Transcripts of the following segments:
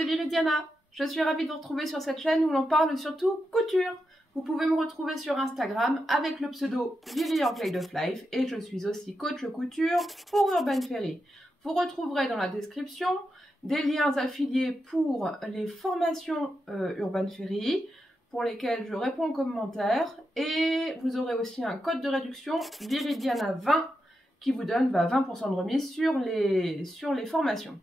c'est Viridiana. Je suis ravie de vous retrouver sur cette chaîne où l'on parle surtout couture. Vous pouvez me retrouver sur Instagram avec le pseudo Viri en Play of Life et je suis aussi coach couture pour Urban Ferry. Vous retrouverez dans la description des liens affiliés pour les formations Urban Ferry pour lesquelles je réponds aux commentaires et vous aurez aussi un code de réduction Viridiana20 qui vous donne 20% de remise sur les formations.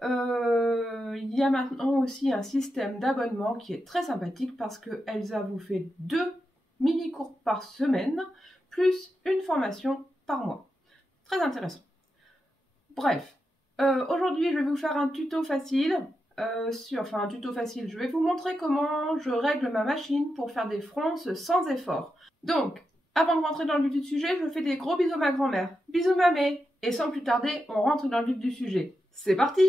Il y a maintenant aussi un système d'abonnement qui est très sympathique parce que Elsa vous fait 2 mini-cours par semaine plus une formation par mois. Très intéressant. Bref, aujourd'hui je vais vous faire un tuto facile. Un tuto facile, je vais vous montrer comment je règle ma machine pour faire des fronces sans effort. Donc, avant de rentrer dans le vif du sujet, je fais des gros bisous à ma grand-mère. Bisous mamé. Et sans plus tarder, on rentre dans le vif du sujet. C'est parti!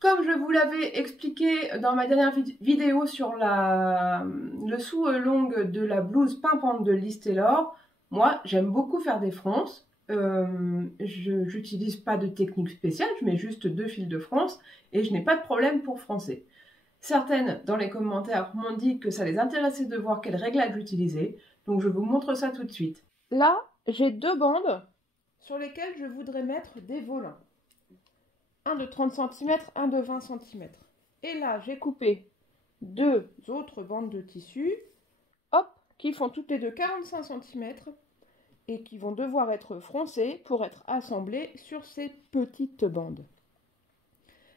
Comme je vous l'avais expliqué dans ma dernière vidéo sur le sous-longue de la blouse pimpante de Liz Taylor, moi j'aime beaucoup faire des fronces. Je n'utilise pas de technique spéciale, je mets juste 2 fils de fronce et je n'ai pas de problème pour froncer. Certaines dans les commentaires m'ont dit que ça les intéressait de voir quel réglage j'utilisais, donc je vous montre ça tout de suite. Là, j'ai 2 bandes sur lesquelles je voudrais mettre des volants. Un de 30 cm, un de 20 cm. Et là, j'ai coupé 2 autres bandes de tissu, hop, qui font toutes les deux 45 cm et qui vont devoir être froncées pour être assemblées sur ces petites bandes.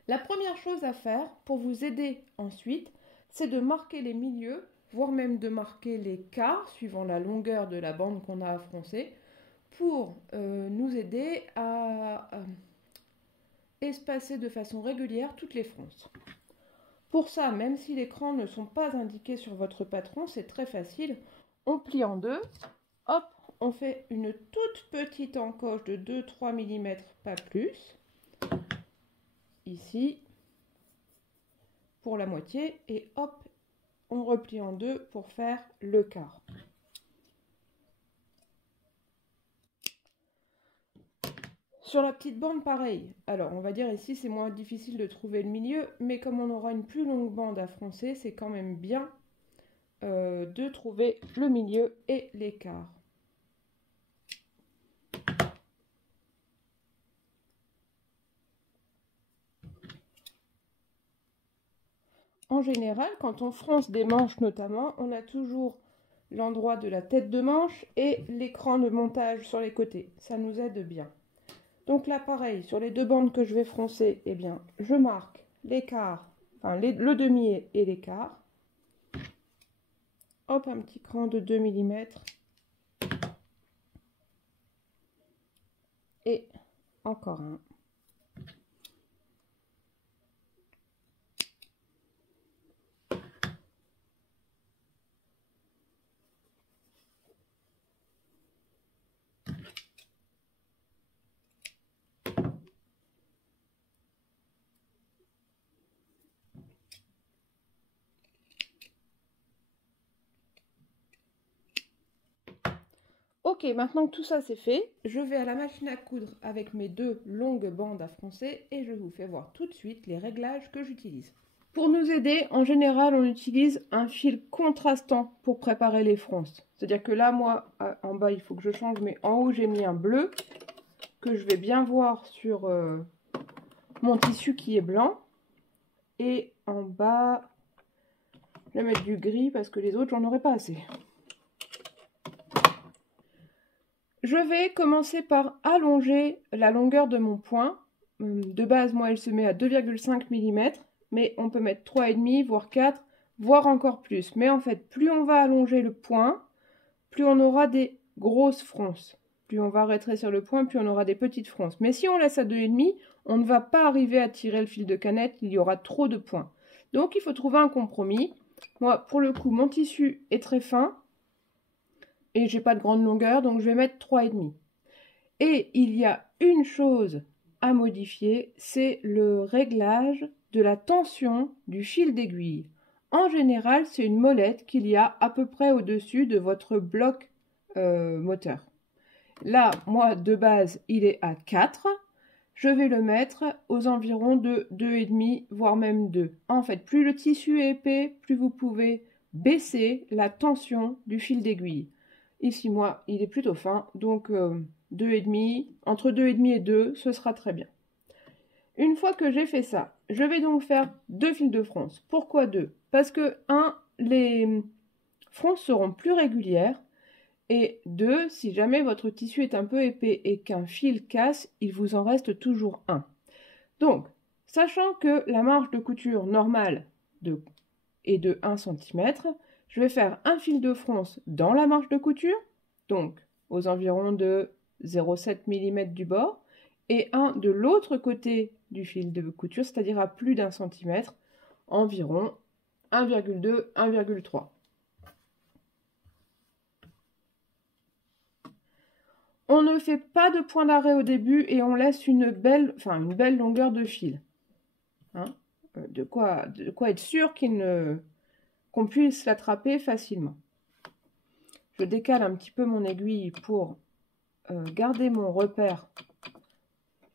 La première chose à faire pour vous aider ensuite, c'est de marquer les milieux, voire même de marquer les quarts, suivant la longueur de la bande qu'on a à froncer, pour nous aider à espacer de façon régulière toutes les fronces. Pour ça, même si les crans ne sont pas indiqués sur votre patron, c'est très facile. On plie en deux, hop, on fait une toute petite encoche de 2-3 mm, pas plus. Ici, pour la moitié, et hop, on replie en deux pour faire le quart. Sur la petite bande, pareil. Alors, on va dire ici, c'est moins difficile de trouver le milieu, mais comme on aura une plus longue bande à froncer, c'est quand même bien de trouver le milieu et l'écart. En général, quand on fronce des manches notamment, on a toujours l'endroit de la tête de manche et l'écran de montage sur les côtés. Ça nous aide bien. Donc là, pareil, sur les 2 bandes que je vais froncer, eh bien, je marque l'écart, enfin le demi et l'écart. Hop, un petit cran de 2 mm. Et encore un. Ok, maintenant que tout ça c'est fait, je vais à la machine à coudre avec mes 2 longues bandes à froncer et je vous fais voir tout de suite les réglages que j'utilise. Pour nous aider, en général, on utilise un fil contrastant pour préparer les fronces. C'est-à-dire que là, moi, en bas, il faut que je change, mais en haut, j'ai mis un bleu que je vais bien voir sur mon tissu qui est blanc. Et en bas, je vais mettre du gris parce que les autres, j'en aurai pas assez. Je vais commencer par allonger la longueur de mon point. De base, moi, elle se met à 2,5 mm, mais on peut mettre 3,5, voire 4, voire encore plus. Mais en fait, plus on va allonger le point, plus on aura des grosses fronces. Plus on va rétrécir le point, plus on aura des petites fronces. Mais si on laisse à 2,5, on ne va pas arriver à tirer le fil de canette, il y aura trop de points. Donc, il faut trouver un compromis. Moi, pour le coup, mon tissu est très fin. Et j'ai pas de grande longueur, donc je vais mettre 3,5. Et il y a une chose à modifier, c'est le réglage de la tension du fil d'aiguille. En général, c'est une molette qu'il y a à peu près au-dessus de votre bloc moteur. Là, moi, de base, il est à 4. Je vais le mettre aux environs de 2,5, voire même 2. En fait, plus le tissu est épais, plus vous pouvez baisser la tension du fil d'aiguille. Ici, moi, il est plutôt fin, donc 2,5, entre 2,5 et 2, ce sera très bien. Une fois que j'ai fait ça, je vais donc faire 2 fils de fronce. Pourquoi 2? Parce que 1, les fronces seront plus régulières, et 2, si jamais votre tissu est un peu épais et qu'un fil casse, il vous en reste toujours un. Donc, sachant que la marge de couture normale est de 1 cm, je vais faire un fil de fronce dans la marge de couture, donc aux environs de 0,7 mm du bord, et un de l'autre côté du fil de couture, c'est-à-dire à plus d'1 cm, environ 1,2, 1,3. On ne fait pas de point d'arrêt au début et on laisse une belle longueur de fil. Hein, de quoi être sûr qu'on puisse l'attraper facilement. Je décale un petit peu mon aiguille pour garder mon repère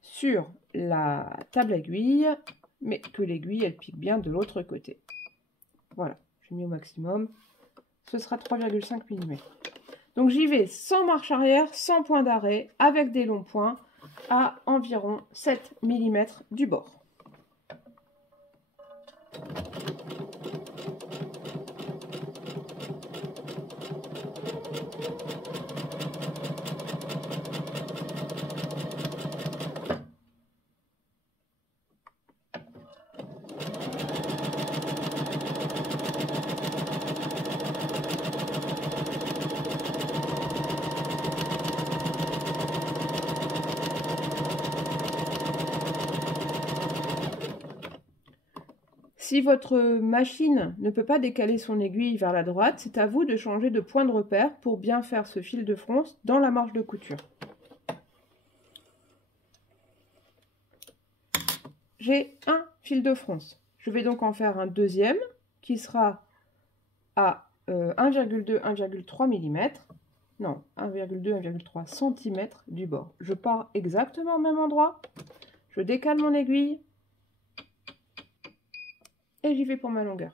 sur la table aiguille, mais que l'aiguille elle pique bien de l'autre côté. Voilà, j'ai mis au maximum. Ce sera 3,5 mm. Donc j'y vais sans marche arrière, sans point d'arrêt, avec des longs points à environ 7 mm du bord. Si votre machine ne peut pas décaler son aiguille vers la droite, c'est à vous de changer de point de repère pour bien faire ce fil de fronce dans la marge de couture. J'ai un fil de fronce. Je vais donc en faire un deuxième qui sera à 1,2, 1,3 mm. Non, 1,2, 1,3 cm du bord. Je pars exactement au même endroit. Je décale mon aiguille. Et j'y vais pour ma longueur.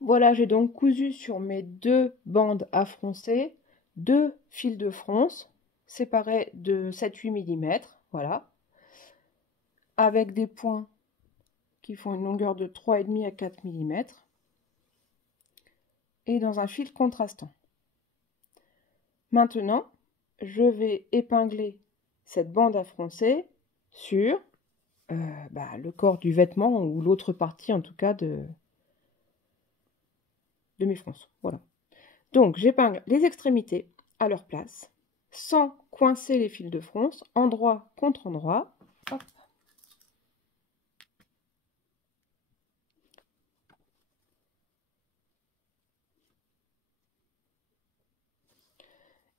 Voilà, j'ai donc cousu sur mes 2 bandes à froncer 2 fils de fronce séparés de 7-8 mm, voilà, avec des points qui font une longueur de 3,5 à 4 mm et dans un fil contrastant. Maintenant, je vais épingler cette bande à froncer sur le corps du vêtement ou l'autre partie en tout cas de mes fronces. Voilà. Donc j'épingle les extrémités à leur place sans coincer les fils de fronce, endroit contre endroit. Hop.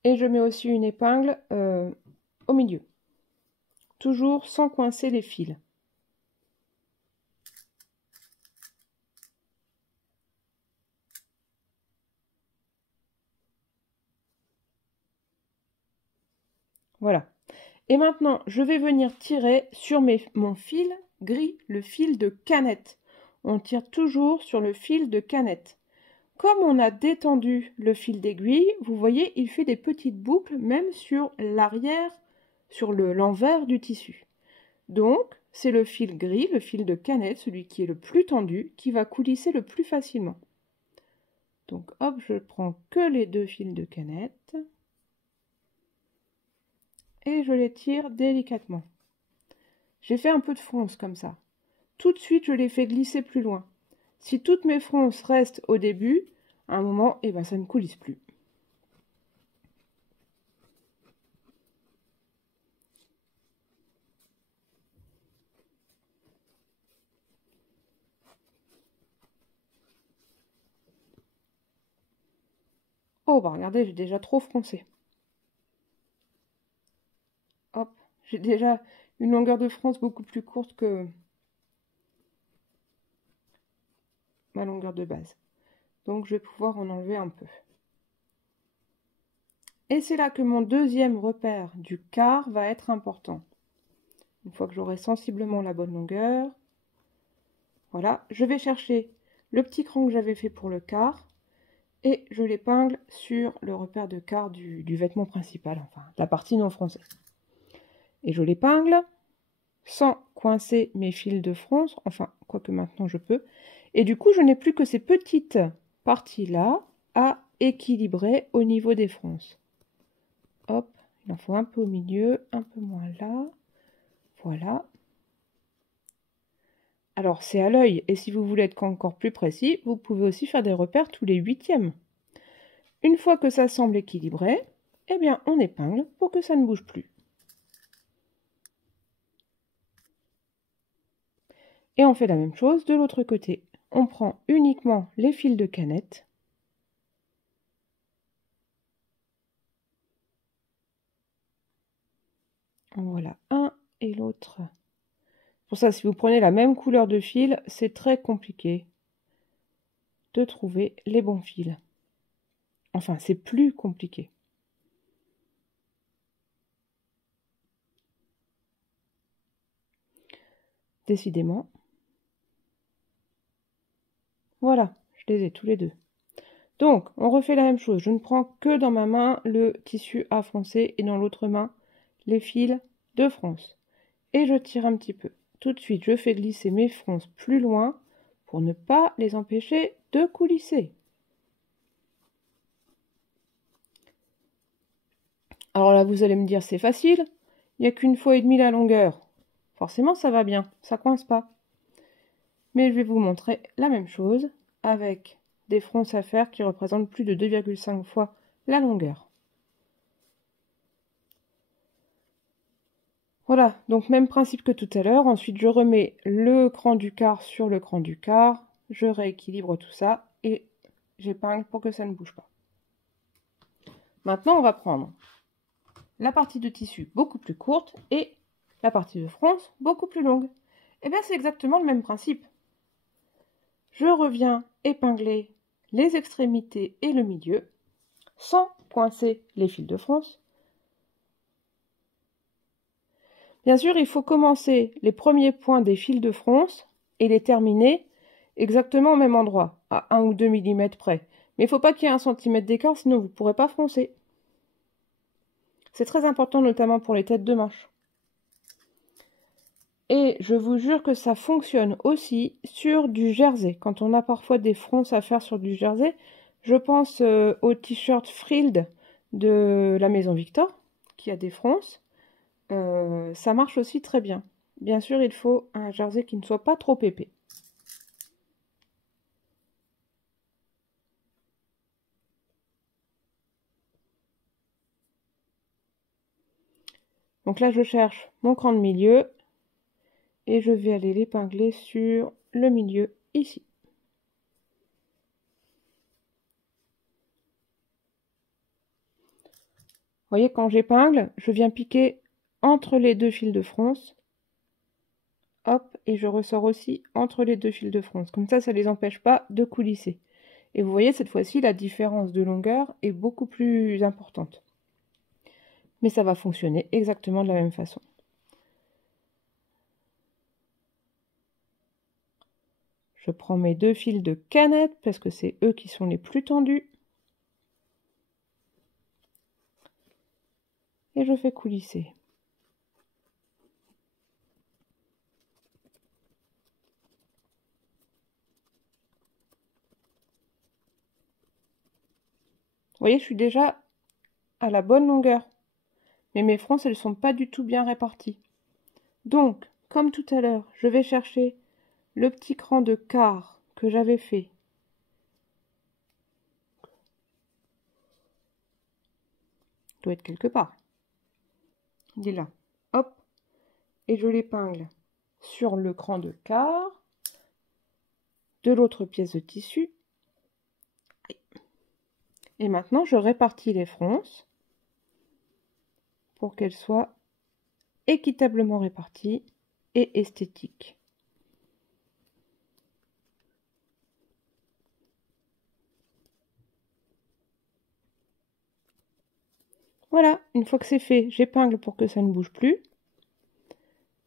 Et je mets aussi une épingle au milieu, toujours sans coincer les fils. Voilà. Et maintenant, je vais venir tirer sur mon fil gris, le fil de canette. On tire toujours sur le fil de canette. Comme on a détendu le fil d'aiguille, vous voyez, il fait des petites boucles même sur l'arrière, sur l'envers du tissu. Donc, c'est le fil gris, le fil de canette, celui qui est le plus tendu, qui va coulisser le plus facilement. Donc, hop, je prends que les 2 fils de canette et je les tire délicatement. J'ai fait un peu de fronce comme ça. Tout de suite, je les fais glisser plus loin. Si toutes mes fronces restent au début, à un moment, ça ne coulisse plus. Oh, regardez, j'ai déjà trop froncé. Hop, j'ai déjà une longueur de fronce beaucoup plus courte que ma longueur de base. Donc je vais pouvoir en enlever un peu. Et c'est là que mon deuxième repère du quart va être important. Une fois que j'aurai sensiblement la bonne longueur, voilà, je vais chercher le petit cran que j'avais fait pour le quart et je l'épingle sur le repère de quart du vêtement principal, enfin la partie non froncée. Et je l'épingle sans coincer mes fils de fronce, enfin quoique maintenant je peux. Et du coup je n'ai plus que ces petites parties-là à équilibrer au niveau des fronces. Hop, il en faut un peu au milieu, un peu moins là. Voilà. Alors c'est à l'œil, et si vous voulez être encore plus précis, vous pouvez aussi faire des repères tous les huitièmes. Une fois que ça semble équilibré, eh bien on épingle pour que ça ne bouge plus. Et on fait la même chose de l'autre côté. On prend uniquement les fils de canette. Voilà, un et l'autre. Pour ça, si vous prenez la même couleur de fil, c'est très compliqué de trouver les bons fils. Enfin, c'est plus compliqué. Décidément. Voilà, je les ai tous les deux. Donc, on refait la même chose. Je ne prends que dans ma main le tissu à froncer et dans l'autre main les fils de fronce. Et je tire un petit peu. Tout de suite, je fais glisser mes fronces plus loin pour ne pas les empêcher de coulisser. Alors là, vous allez me dire, c'est facile. Il n'y a qu'une fois et demie la longueur. Forcément, ça va bien. Ça coince pas. Mais je vais vous montrer la même chose avec des fronces à faire qui représentent plus de 2,5 fois la longueur. Voilà, donc même principe que tout à l'heure. Ensuite, je remets le cran du quart sur le cran du quart. Je rééquilibre tout ça et j'épingle pour que ça ne bouge pas. Maintenant, on va prendre la partie de tissu beaucoup plus courte et la partie de fronce beaucoup plus longue. Et bien, c'est exactement le même principe. Je reviens épingler les extrémités et le milieu sans coincer les fils de fronce. Bien sûr, il faut commencer les premiers points des fils de fronce et les terminer exactement au même endroit, à 1 ou 2 mm près. Mais il ne faut pas qu'il y ait 1 cm d'écart, sinon vous ne pourrez pas froncer. C'est très important, notamment pour les têtes de manche. Et je vous jure que ça fonctionne aussi sur du jersey. Quand on a parfois des fronces à faire sur du jersey, je pense au t-shirt frilled de la maison Victor, qui a des fronces. Ça marche aussi très bien. Bien sûr, il faut un jersey qui ne soit pas trop épais. Donc là, je cherche mon cran de milieu et je vais aller l'épingler sur le milieu ici. Vous voyez, quand j'épingle, je viens piquer entre les deux fils de fronce. Hop, et je ressors aussi entre les deux fils de fronce. Comme ça ne les empêche pas de coulisser. Et vous voyez, cette fois-ci, la différence de longueur est beaucoup plus importante. Mais ça va fonctionner exactement de la même façon. Je prends mes deux fils de canette, parce que c'est eux qui sont les plus tendus. Et je fais coulisser. Vous voyez, je suis déjà à la bonne longueur. Mais mes fronces, elles ne sont pas du tout bien réparties. Donc, comme tout à l'heure, je vais chercher le petit cran de quart que j'avais fait. Il doit être quelque part. Il est là. Hop. Et je l'épingle sur le cran de quart de l'autre pièce de tissu. Et maintenant, je répartis les fronces pour qu'elles soient équitablement répartie et esthétique. Voilà, une fois que c'est fait, j'épingle pour que ça ne bouge plus.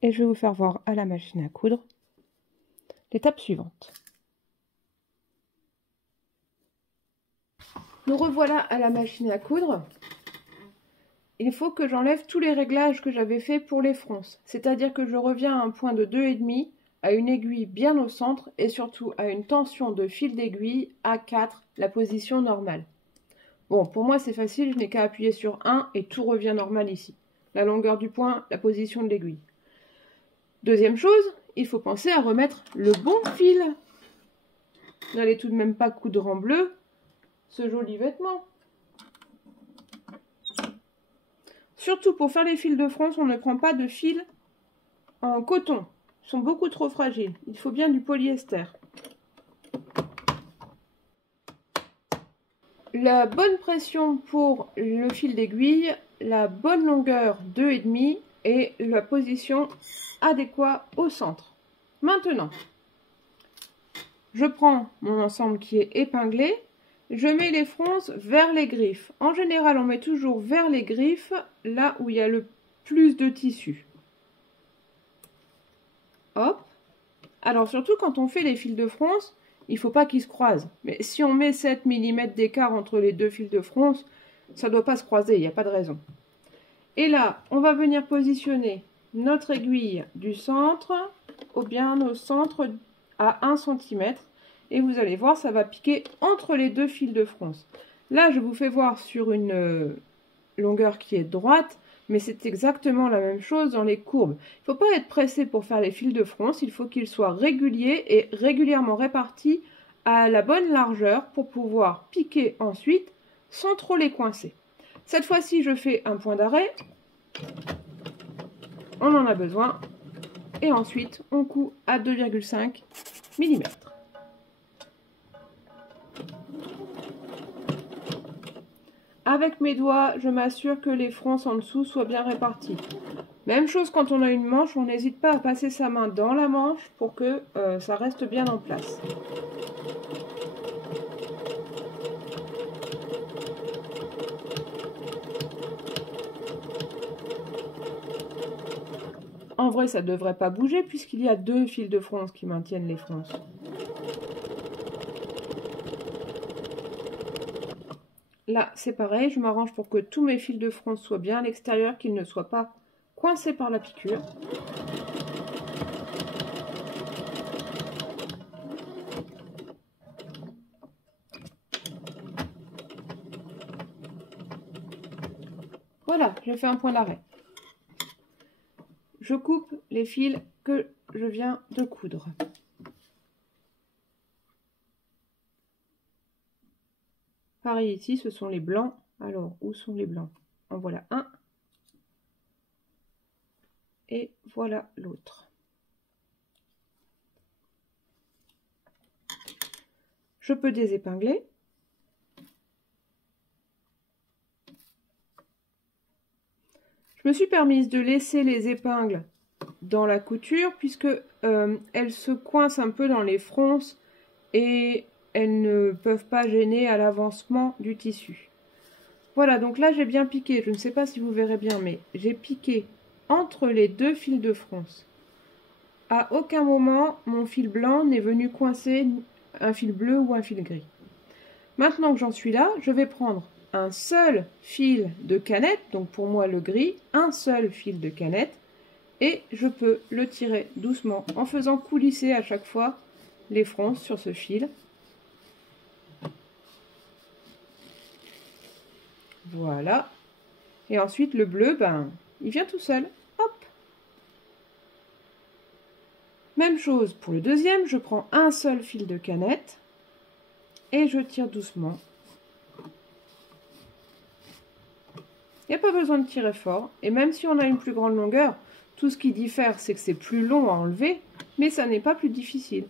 Et je vais vous faire voir à la machine à coudre l'étape suivante. Nous revoilà à la machine à coudre. Il faut que j'enlève tous les réglages que j'avais fait pour les fronces. C'est-à-dire que je reviens à un point de 2,5, à une aiguille bien au centre et surtout à une tension de fil d'aiguille à 4, la position normale. Bon, pour moi c'est facile, je n'ai qu'à appuyer sur 1 et tout revient normal ici. La longueur du point, la position de l'aiguille. Deuxième chose, il faut penser à remettre le bon fil. N'allez tout de même pas coudre en bleu ce joli vêtement. Surtout pour faire les fils de fronce, on ne prend pas de fils en coton. Ils sont beaucoup trop fragiles. Il faut bien du polyester. La bonne pression pour le fil d'aiguille, la bonne longueur 2,5 et la position adéquate au centre. Maintenant, je prends mon ensemble qui est épinglé, je mets les fronces vers les griffes. En général, on met toujours vers les griffes, là où il y a le plus de tissu. Hop. Alors surtout quand on fait les fils de fronce, il ne faut pas qu'ils se croisent. Mais si on met 7 mm d'écart entre les deux fils de fronce, ça ne doit pas se croiser, il n'y a pas de raison. Et là, on va venir positionner notre aiguille du centre, ou bien au centre à 1 cm. Et vous allez voir, ça va piquer entre les deux fils de fronce. Là, je vous fais voir sur une longueur qui est droite, mais c'est exactement la même chose dans les courbes. Il ne faut pas être pressé pour faire les fils de fronce, il faut qu'ils soient réguliers et régulièrement répartis à la bonne largeur pour pouvoir piquer ensuite sans trop les coincer. Cette fois-ci, je fais un point d'arrêt, on en a besoin, et ensuite on coud à 2,5 mm. Avec mes doigts, je m'assure que les fronces en dessous soient bien réparties. Même chose quand on a une manche, on n'hésite pas à passer sa main dans la manche pour que ça reste bien en place. En vrai, ça ne devrait pas bouger puisqu'il y a deux fils de fronce qui maintiennent les fronces. Là, c'est pareil, je m'arrange pour que tous mes fils de fronce soient bien à l'extérieur, qu'ils ne soient pas coincés par la piqûre. Voilà, j'ai fait un point d'arrêt. Je coupe les fils que je viens de coudre. Pareil ici, ce sont les blancs. Alors, où sont les blancs? En voilà un. Et voilà l'autre. Je peux désépingler. Je me suis permise de laisser les épingles dans la couture puisque elles se coincent un peu dans les fronces et elles ne peuvent pas gêner à l'avancement du tissu. Voilà, donc là j'ai bien piqué, je ne sais pas si vous verrez bien, mais j'ai piqué entre les deux fils de fronce. À aucun moment mon fil blanc n'est venu coincer un fil bleu ou un fil gris. Maintenant que j'en suis là, je vais prendre un seul fil de canette, donc pour moi le gris, un seul fil de canette, et je peux le tirer doucement en faisant coulisser à chaque fois les fronces sur ce fil. Voilà. Et ensuite le bleu, ben, il vient tout seul. Hop. Même chose pour le deuxième, je prends un seul fil de canette et je tire doucement. Il n'y a pas besoin de tirer fort, et même si on a une plus grande longueur, tout ce qui diffère, c'est que c'est plus long à enlever, mais ça n'est pas plus difficile.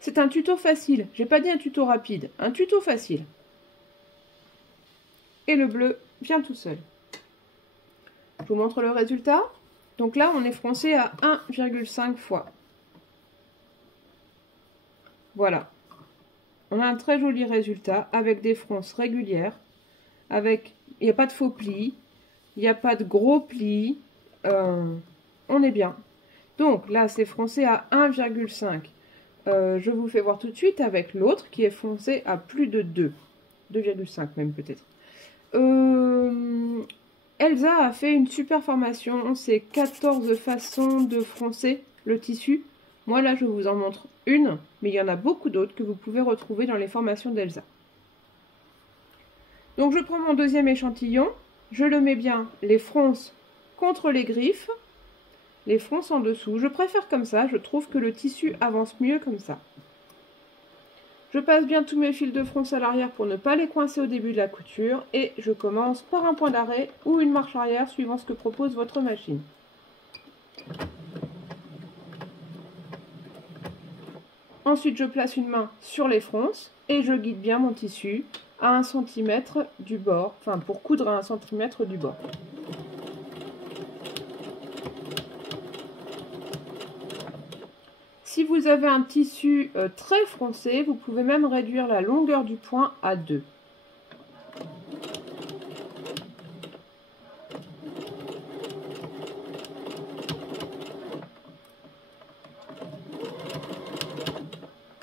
C'est un tuto facile, j'ai pas dit un tuto rapide, un tuto facile. Et le bleu vient tout seul. Je vous montre le résultat. Donc là, on est froncé à 1,5 fois. Voilà. On a un très joli résultat avec des fronces régulières. Il n'y a pas de faux plis. Il n'y a pas de gros plis. On est bien. Donc là, c'est froncé à 1,5. Je vous fais voir tout de suite avec l'autre qui est froncé à plus de 2. 2,5 même peut-être. Elsa a fait une super formation. C'est 14 façons de froncer le tissu. Moi là, je vous en montre une, mais il y en a beaucoup d'autres que vous pouvez retrouver dans les formations d'Elsa. Donc je prends mon deuxième échantillon. Je le mets bien les fronces contre les griffes. Les fronces en dessous. Je préfère comme ça, je trouve que le tissu avance mieux comme ça. Je passe bien tous mes fils de fronce à l'arrière pour ne pas les coincer au début de la couture et je commence par un point d'arrêt ou une marche arrière suivant ce que propose votre machine. Ensuite, je place une main sur les fronces et je guide bien mon tissu à 1 cm du bord, enfin pour coudre à 1 cm du bord. Si vous avez un tissu très froncé, vous pouvez même réduire la longueur du point à 2.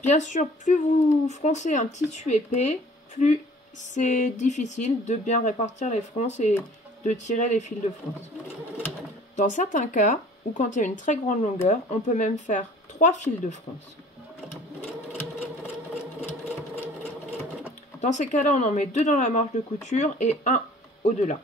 Bien sûr, plus vous froncez un tissu épais, plus c'est difficile de bien répartir les fronces et de tirer les fils de fronce. Dans certains cas, ou quand il y a une très grande longueur, on peut même faire 3 fils de fronce. Dans ces cas-là, on en met 2 dans la marge de couture et 1 au-delà.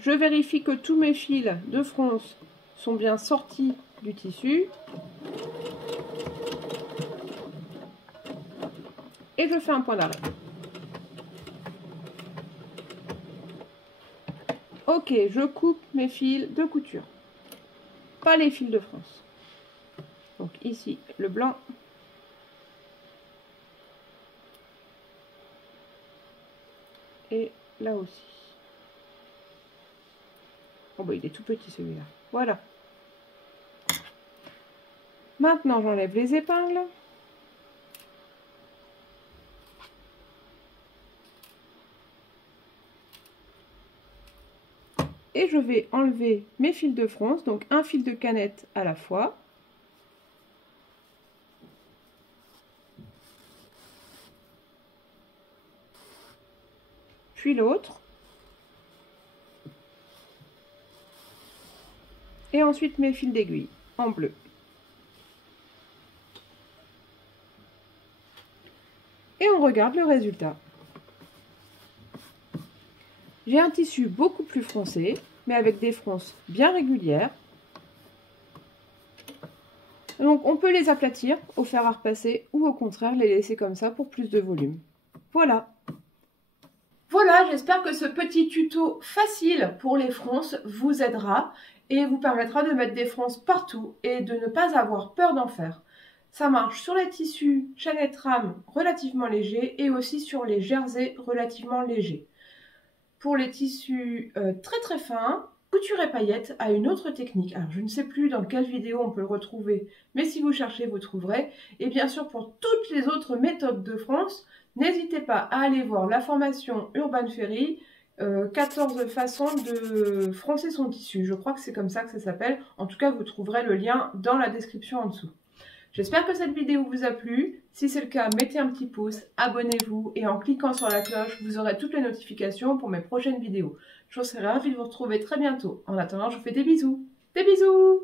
Je vérifie que tous mes fils de fronce sont bien sortis du tissu. Et je fais un point d'arrêt. Ok, je coupe mes fils de couture. Pas les fils de fronce. Donc ici, le blanc. Et là aussi. Oh bah il est tout petit celui-là. Voilà. Maintenant, j'enlève les épingles. Et je vais enlever mes fils de fronce, donc un fil de canette à la fois. Puis l'autre. Et ensuite mes fils d'aiguille en bleu. Et on regarde le résultat. J'ai un tissu beaucoup plus froncé, mais avec des fronces bien régulières. Donc on peut les aplatir au fer à repasser ou au contraire les laisser comme ça pour plus de volume. Voilà. Voilà, j'espère que ce petit tuto facile pour les fronces vous aidera et vous permettra de mettre des fronces partout et de ne pas avoir peur d'en faire. Ça marche sur les tissus chaînette rame relativement légers et aussi sur les jerseys relativement légers. Pour les tissus très fins, couture et paillettes a une autre technique. Alors je ne sais plus dans quelle vidéo on peut le retrouver, mais si vous cherchez, vous trouverez. Et bien sûr, pour toutes les autres méthodes de fronce, n'hésitez pas à aller voir la formation Urban Ferry, 14 façons de froncer son tissu. Je crois que c'est comme ça que ça s'appelle. En tout cas, vous trouverez le lien dans la description en dessous. J'espère que cette vidéo vous a plu. Si c'est le cas, mettez un petit pouce, abonnez-vous et en cliquant sur la cloche, vous aurez toutes les notifications pour mes prochaines vidéos. Je serai ravie de vous retrouver très bientôt. En attendant, je vous fais des bisous. Des bisous!